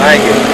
Thank you.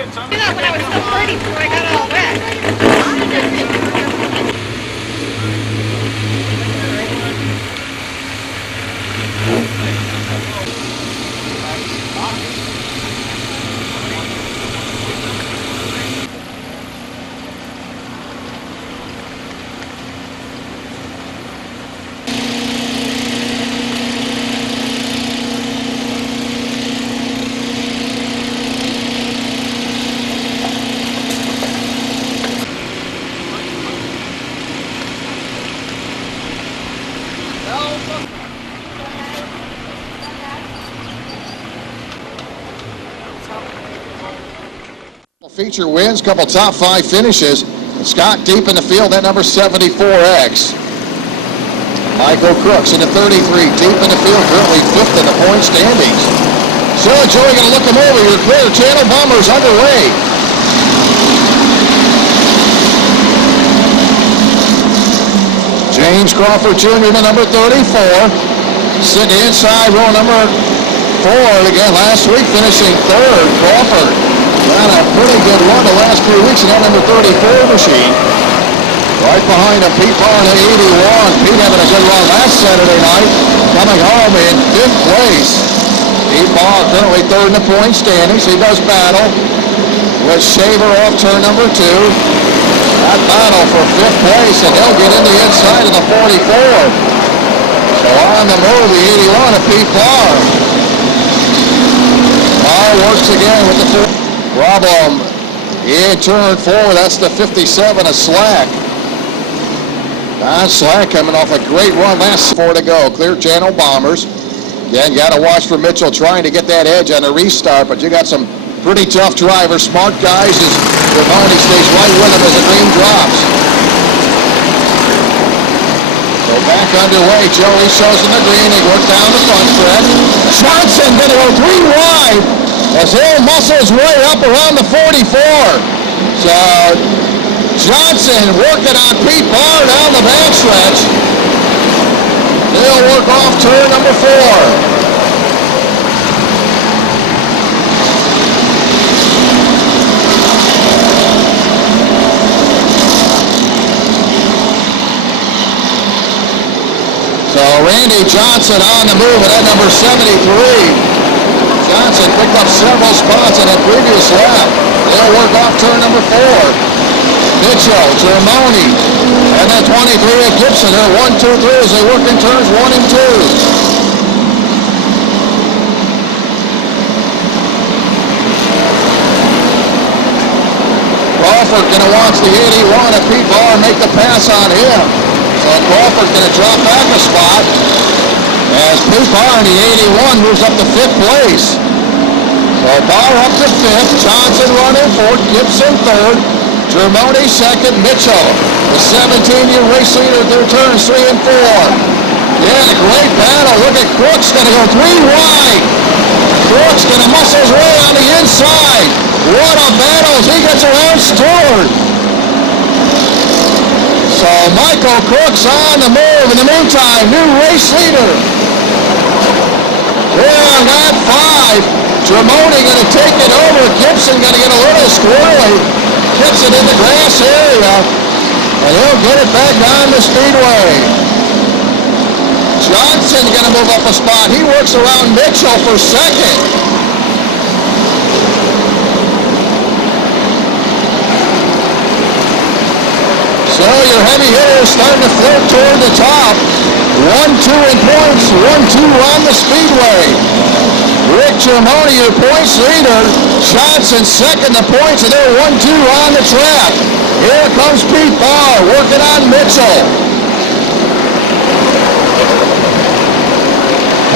When I was so pretty before I got all wet. Feature wins, couple top 5 finishes. Scott deep in the field, that number 74X. Michael Crooks in the 33, deep in the field, currently 5th in the point standings. So Joey going to look them over. You're clear. Channel Bombers underway. James Crawford Jr., the number 34. Sitting inside row number 4 again last week, finishing 3rd. Crawford got a pretty good run the last few weeks in that number 34 machine. Right behind him, Pete Barn at 81. Pete having a good run last Saturday night, coming home in 5th place. Pete Barn currently 3rd in the point standings. He does battle with Shaver off turn number 2. That battle for 5th place, and he'll get in the inside of the 44. So on the move, the 81 of Pete Barr. Barr works again with the problem in turn 4. That's the 57 of Slack. Don Slack coming off a great run last 4 to go. Clear Channel Bombers. Again, got to watch for Mitchell trying to get that edge on a restart, but you got some pretty tough drivers, smart guys as Giovanni stays right with him as the green drops. So back underway, Joey shows in the green, he works down the front stretch. Johnson gonna go 3 wide as he'll muscle his way up around the 44. So Johnson working on Pete Barr down the backstretch. They'll work off turn number 4. So Randy Johnson on the move at number 73. Johnson picked up several spots in that previous lap. They'll work off turn number 4. Mitchell, Germoni, and then 23 at Gibson. They're 1, 2, 3 as they work in turns 1 and 2. Crawford gonna watch the 81 of Pete Barr make the pass on him. So Crawford's going to drop back a spot as Pete Barr in the 81 moves up to 5th place. So Barr up to 5th, Johnson running 4th, Gibson 3rd, Germoni 2nd, Mitchell, the 17-year race leader through turns 3 and 4. Yeah, great battle. Look at Crooks going to go 3 wide. Crooks going to muscle his way on the inside. What a battle as he gets around Stewart. So Michael Crooks on the move. In the meantime, new race leader. Here on lap 5, Germoni going to take it over. Gibson going to get a little squirrely. Hits it in the grass area. And he'll get it back on the speedway. Johnson going to move up a spot. He works around Mitchell for 2nd. So your heavy hitters starting to float toward the top. 1-2 in points, 1-2 on the speedway. Rick Germoni, your points leader. Johnson 2nd the points, and they're 1-2 on the track. Here comes Pete Barr working on Mitchell.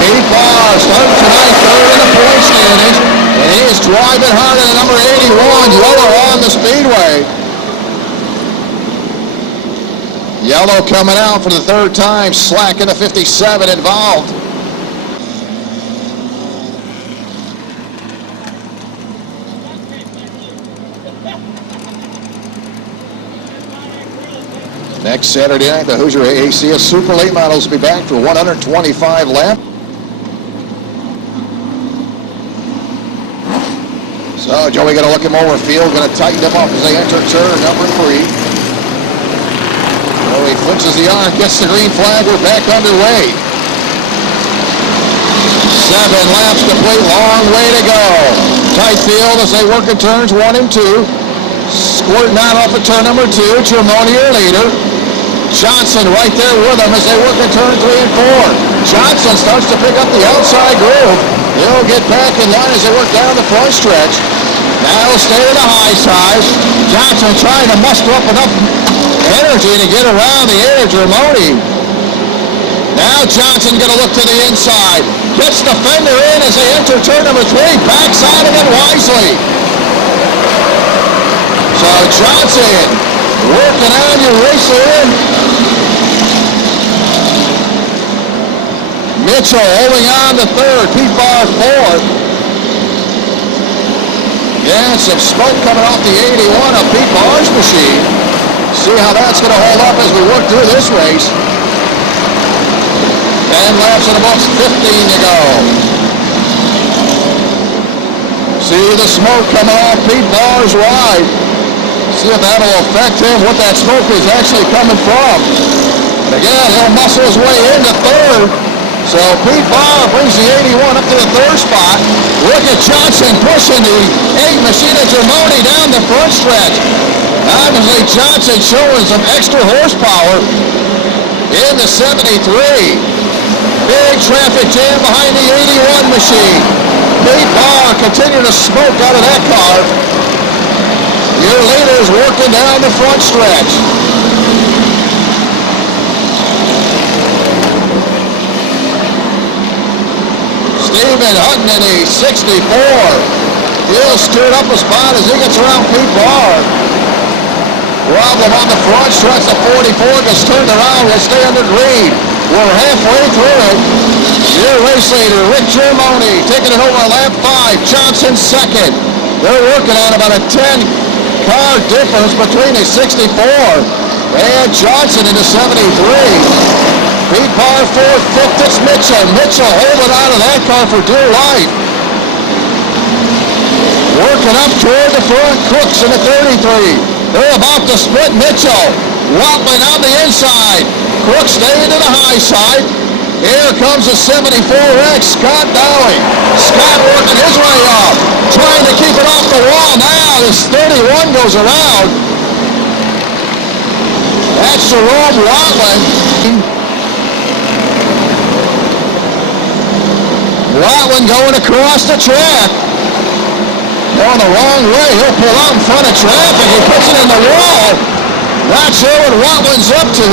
Pete Barr starting tonight 3rd in the points standings, and he is driving hard at number 81, Yellow on the speedway. Yellow coming out for the 3rd time, Slack in the 57 involved. Next Saturday night, the Hoosier AACS Super Late Models will be back for 125 laps. So Joey going to look him over field, going to tighten him up as they enter turn number 3. He flinches the arm, gets the green flag, we're back underway. 7 laps complete, long way to go. Tight field as they work in turns 1 and 2. Squirting out off of turn number 2, Germoni your leader. Johnson right there with him as they work in turn 3 and 4. Johnson starts to pick up the outside groove. He'll get back in line as they work down the front stretch. Now he'll stay to the high side. Johnson trying to muster up enough energy to get around the air, Germoni. Now Johnson going to look to the inside. Gets the fender in as they enter turn number 3. Backs out of it wisely. So Johnson working on your race leader. Mitchell holding on to 3rd. Pete Barr 4th. Yeah, some smoke coming off the 81 of Pete Barr's machine. See how that's going to hold up as we work through this race. 10 laps and about 15 to go. See the smoke coming off Pete Barr's ride. See if that'll affect him, what that smoke is actually coming from. And again, he'll muscle his way into 3rd. So Pete Barr brings the 81 up to the 3rd spot. Look at Johnson pushing the 8 machine of Germoni down the front stretch. Obviously, Johnson showing some extra horsepower in the 73. Big traffic jam behind the 81 machine. Pete Barr continuing to smoke out of that car. Your leader's working down the front stretch. Stephen Hutton in the 64. He'll stir up a spot as he gets around Pete Barr. Problem on the front stretch. The 44 gets turned around. Will stay under green. We're halfway through it. Your race leader, Rick Germoni, taking it over lap 5. Johnson second. They're working on about a 10-car difference between the 64 and Johnson in the 73. Pete Barr fourth, fifth, it's Mitchell. Mitchell holding out of that car for dear life. Working up toward the front, Crooks in the 33. They're about to split Mitchell. Watling on the inside. Crooks staying to the high side. Here comes the 74X, Scott Dowling. Scott working his way up. Trying to keep it off the wall. Now this 31 goes around. That's Jerome Watling. Watling going across the track. Going the wrong way. He'll pull out in front of traffic. He puts it in the wall. Not sure what Watling's up to.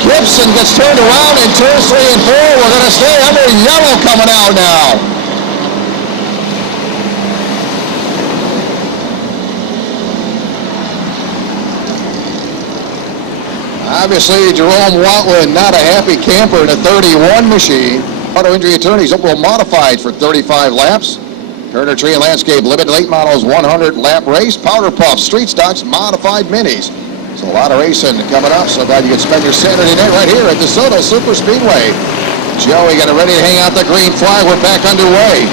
Gibson gets turned around in turns 3 and 4. We're going to stay under yellow coming out now. Obviously, Jerome Watling not a happy camper in a 31 machine. Auto Injury Attorneys will modified for 35 laps. Turner Tree and Landscape Limited Late Models 100 lap race. Powder Puff Street Stocks Modified Minis. So a lot of racing coming up. So glad you can spend your Saturday night right here at Desoto Super Speedway. Joey getting ready to hang out the green flag. We're back underway.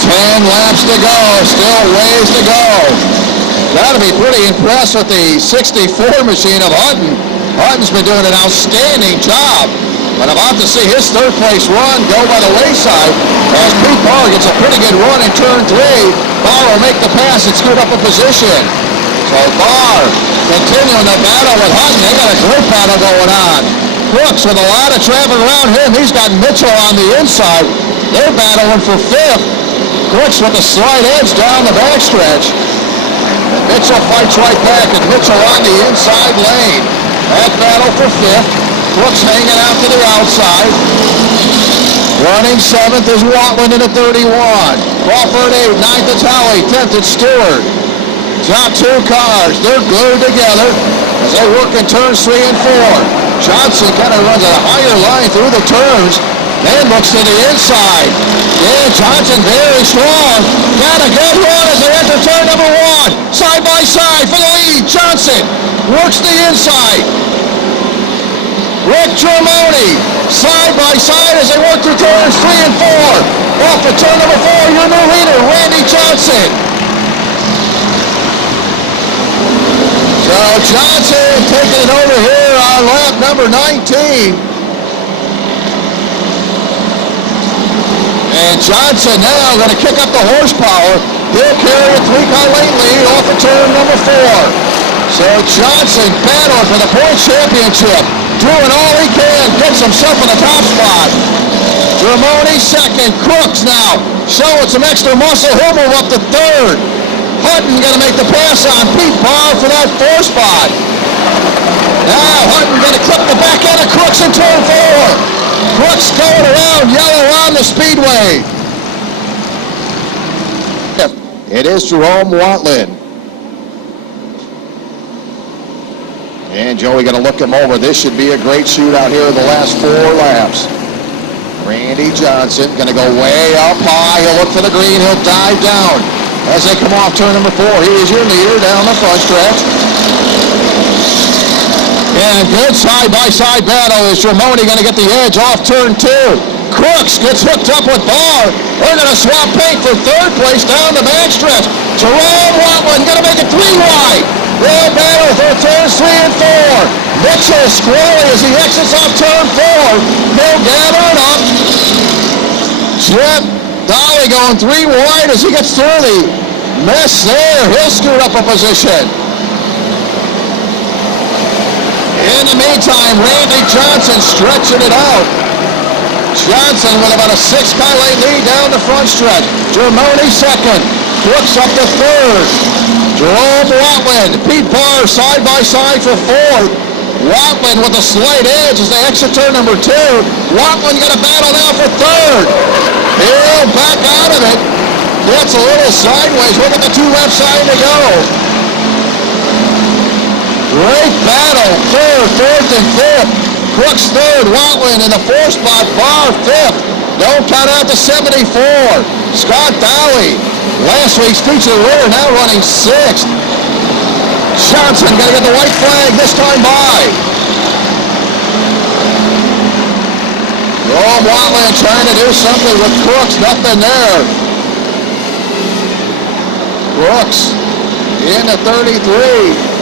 10 laps to go. Still ways to go. Got to be pretty impressed with the 64 machine of Hutton. Hutton's been doing an outstanding job. But about to see his third place run go by the wayside as Pete Barr gets a pretty good run in turn 3. Barr will make the pass and scoot up a position. So Barr continuing the battle with Hutton. They got a great battle going on. Crooks with a lot of traffic around him. He's got Mitchell on the inside. They're battling for 5th. Crooks with a slight edge down the backstretch. And Mitchell fights right back, and Mitchell on the inside lane. That battle for 5th. Crooks hanging out to the outside. Running 7th is Watling in the 31. Crawford 8, 9th is Howie, 10th is Stewart. Top 2 cars, they're glued together as they work in turns 3 and 4. Johnson kind of runs a higher line through the turns, then looks to the inside. Yeah, Johnson very strong. Got a good run as they enter turn number 1. Side by side for the lead. Johnson works the inside. Rick Germoni, side by side as they work through turns 3 and 4. Off of turn number 4, your new leader, Randy Johnson. So Johnson taking it over here on lap number 19. And Johnson now going to kick up the horsepower. He'll carry a 3-car lane lead off of turn number 4. So Johnson battling for the point championship. Doing all he can, gets himself in the top spot. Germoni second, Crooks now showing some extra muscle. He'll move up to 3rd. Hutton going to make the pass on Pete Barr for that 4th spot. Now Hutton going to clip the back end of Crooks in turn 4. Crooks going around yellow on the speedway. It is Jerome Watling. And Joey going to look him over. This should be a great shootout here in the last 4 laps. Randy Johnson going to go way up high. He'll look for the green. He'll dive down as they come off turn number 4. He is your leader down the front stretch. And good side-by-side battle. Is Germoni going to get the edge off turn 2? Crooks gets hooked up with Barr. They're going to swap paint for 3rd place down the backstretch. Jerome Watling going to make it 3 wide. They'll battle for turns 3 and 4. Mitchell squarely as he exits off turn 4. They'll gather it up. Chip Dolly going 3 wide as he gets through the Miss there. He'll scoot up a position. In the meantime, Randy Johnson stretching it out. Johnson with about a 6-car lane lead down the front stretch. Germoni second. Brooks up to third. Jerome Watland, Pete Barr side by side for fourth. Watland with a slight edge as they exit turn number 2. Watland got a battle now for third. He'll back out of it. Gets a little sideways. Look at the 2 left side to go. Great battle. Third, fourth, and fifth. Crooks third. Watland in the 4th spot. Barr fifth. Don't count out the 74. Scott Dowie, last week's feature winner, now running 6th. Johnson going to get the white flag this time by. Jerome Watland trying to do something with Crooks. Nothing there. Crooks in the 33.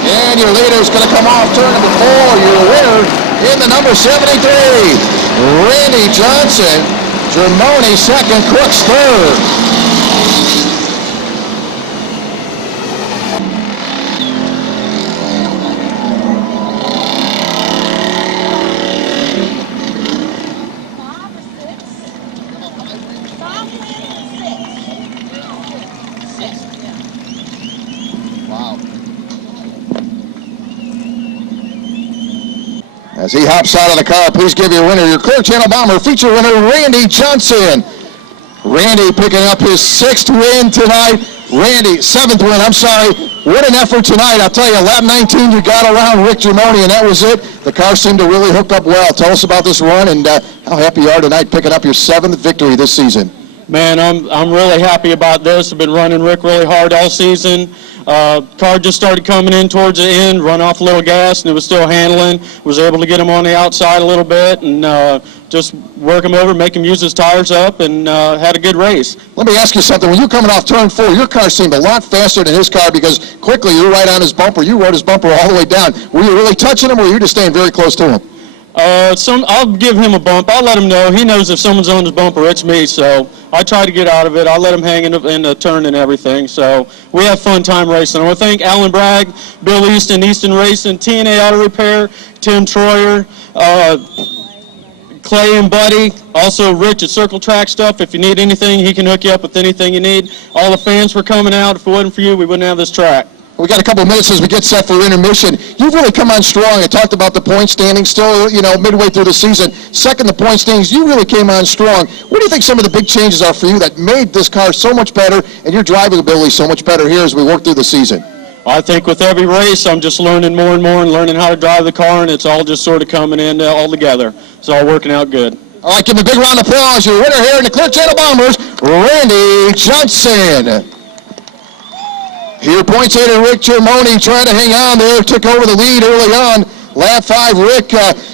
And your leader's going to come off turn number 4. Your winner in the number 73. Randy Johnson. Germoni second. Crooks third. As he hops out of the car, please give your winner, your Clear Channel Bomber feature winner, Randy Johnson. Randy picking up his 6th win tonight. Randy, 7th win, I'm sorry. What an effort tonight. I'll tell you, lap 19, you got around Rick Germoni, and that was it. The car seemed to really hook up well. Tell us about this run and how happy you are tonight picking up your 7th victory this season. Man, I'm really happy about this. I've been running Rick really hard all season. Car just started coming in towards the end, run off a little gas, and it was still handling. Was able to get him on the outside a little bit and just work him over, make him use his tires up, and had a good race. Let me ask you something. When you're coming off turn 4, your car seemed a lot faster than his car because quickly you were right on his bumper. You rode his bumper all the way down. Were you really touching him, or were you just staying very close to him? I'll give him a bump. I'll let him know. He knows if someone's on his bumper, it's me. So I try to get out of it. I'll let him hang in the turn and everything. So we have fun time racing. I want to thank Alan Bragg, Bill Easton, Easton Racing, TNA Auto Repair, Tim Troyer, Clay and Buddy, also Rich at Circle Track Stuff. If you need anything, he can hook you up with anything you need. All the fans for coming out. If it wasn't for you, we wouldn't have this track. We got a couple of minutes as we get set for intermission. You've really come on strong. I talked about the point standings still, midway through the season. Second, the point standings, you really came on strong. What do you think some of the big changes are for you that made this car so much better and your driving ability so much better here as we work through the season? I think with every race, I'm just learning more and more and learning how to drive the car, and it's all just sort of coming in all together. It's all working out good. All right, give him a big round of applause. Your winner here in the Clear Channel Bombers, Randy Johnson. Here, points leader Rick Germoni trying to hang on there, took over the lead early on. Lap 5, Rick,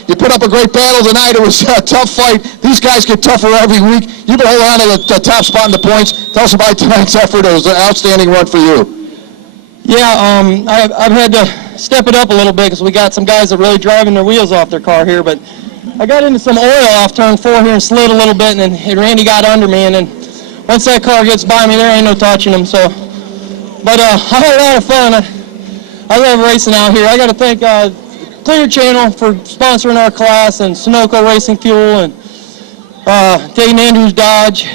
you put up a great battle tonight. It was a tough fight. These guys get tougher every week. You've been holding on to the top spot in the points. Tell us about tonight's effort. It was an outstanding run for you. Yeah, I've had to step it up a little bit because we got some guys that are really driving their wheels off their car here, but I got into some oil off turn 4 here and slid a little bit, and then Randy got under me, and then once that car gets by me, there ain't no touching him, so. But I had a lot of fun. I love racing out here. I got to thank Clear Channel for sponsoring our class, and Sunoco Racing Fuel, and Dayton Andrews Dodge.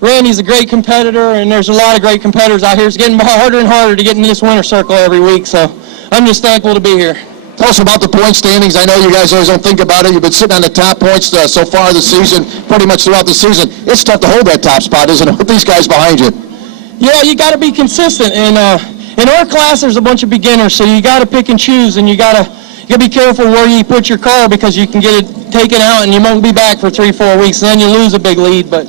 Randy's a great competitor, and there's a lot of great competitors out here. It's getting harder and harder to get into this winner's circle every week, so I'm just thankful to be here. Tell us about the point standings. I know you guys always don't think about it. You've been sitting on the top points so far this season, pretty much throughout the season. It's tough to hold that top spot, isn't it, with these guys behind you? Yeah, you got to be consistent, and in our class there's a bunch of beginners, so you got to pick and choose, and you got to be careful where you put your car because you can get it taken out and you won't be back for 3-4 weeks, and then you lose a big lead. But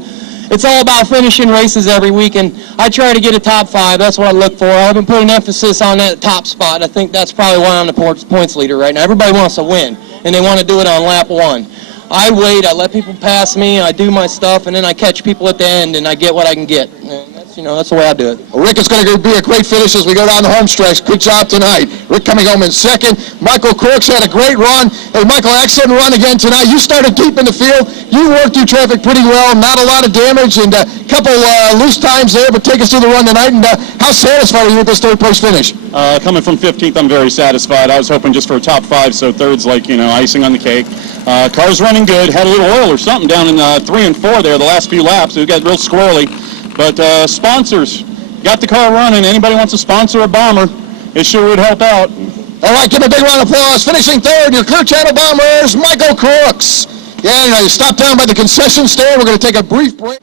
it's all about finishing races every week, and I try to get a top 5. That's what I look for. I've been putting emphasis on that top spot. I think that's probably why I'm the points leader right now. Everybody wants to win, and they want to do it on lap 1. I wait, I let people pass me, I do my stuff, and then I catch people at the end, and I get what I can get. And that's the way I do it. Well, Rick, it's going to be a great finish as we go down the home stretch. Good job tonight. Rick coming home in second. Michael Crooks had a great run. Hey, Michael, excellent run again tonight. You started deep in the field. You worked through traffic pretty well. Not a lot of damage and a couple loose times there, but take us through the run tonight. And how satisfied are you with this third-place finish? Coming from 15th, I'm very satisfied. I was hoping just for a top 5, so third's like, icing on the cake. Car's running good. Had a little oil or something down in 3 and 4 there the last few laps. It got real squirrely. But sponsors, got the car running. Anybody wants to sponsor a bomber, it sure would help out. All right, give him a big round of applause. Finishing third, your Clear Channel Bombers, Michael Crooks. Yeah, you stop down by the concession stand. We're going to take a brief break.